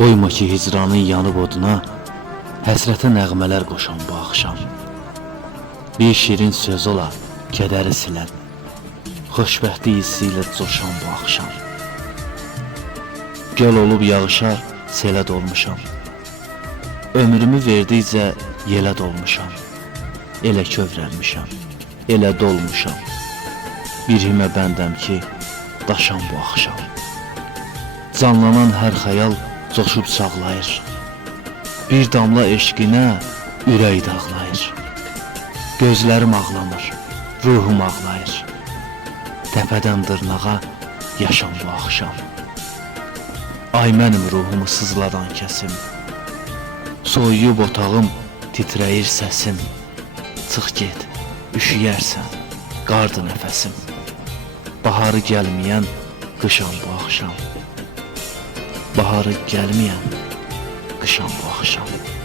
Qoyma ki hicranın yanıb oduna, həsrətə nəğmələr qoşan bu axşam. Bir şirin söz ola, kədəri silən, xoşbəxtlik hissi ilə coşan bu axşam. Göl olub yağışa, selə dolmuşam. Ömrümü verdikcə yelə dolmuşam. Elə kövrəlmişəm, elə dolmuşam. Bir himə bəndəm ki, daşan bu axşam. Canlanan hər xəyal coşub çağlayır. Bir damla eşqinə ürək dağlayır. Gözlərim ağlamır, ruhum ağlayır. Təpədən dırnağa yaşam bu axşam. Ay mənim ruhumu sızladan kəsim. Soyuyub otağım, titrəyir səsim. Çıx get, üşüyərsən, qardı nəfəsim. Baharı gəlməyən qışam bu axşam. Baharı gəlməyən qışam bu axşam.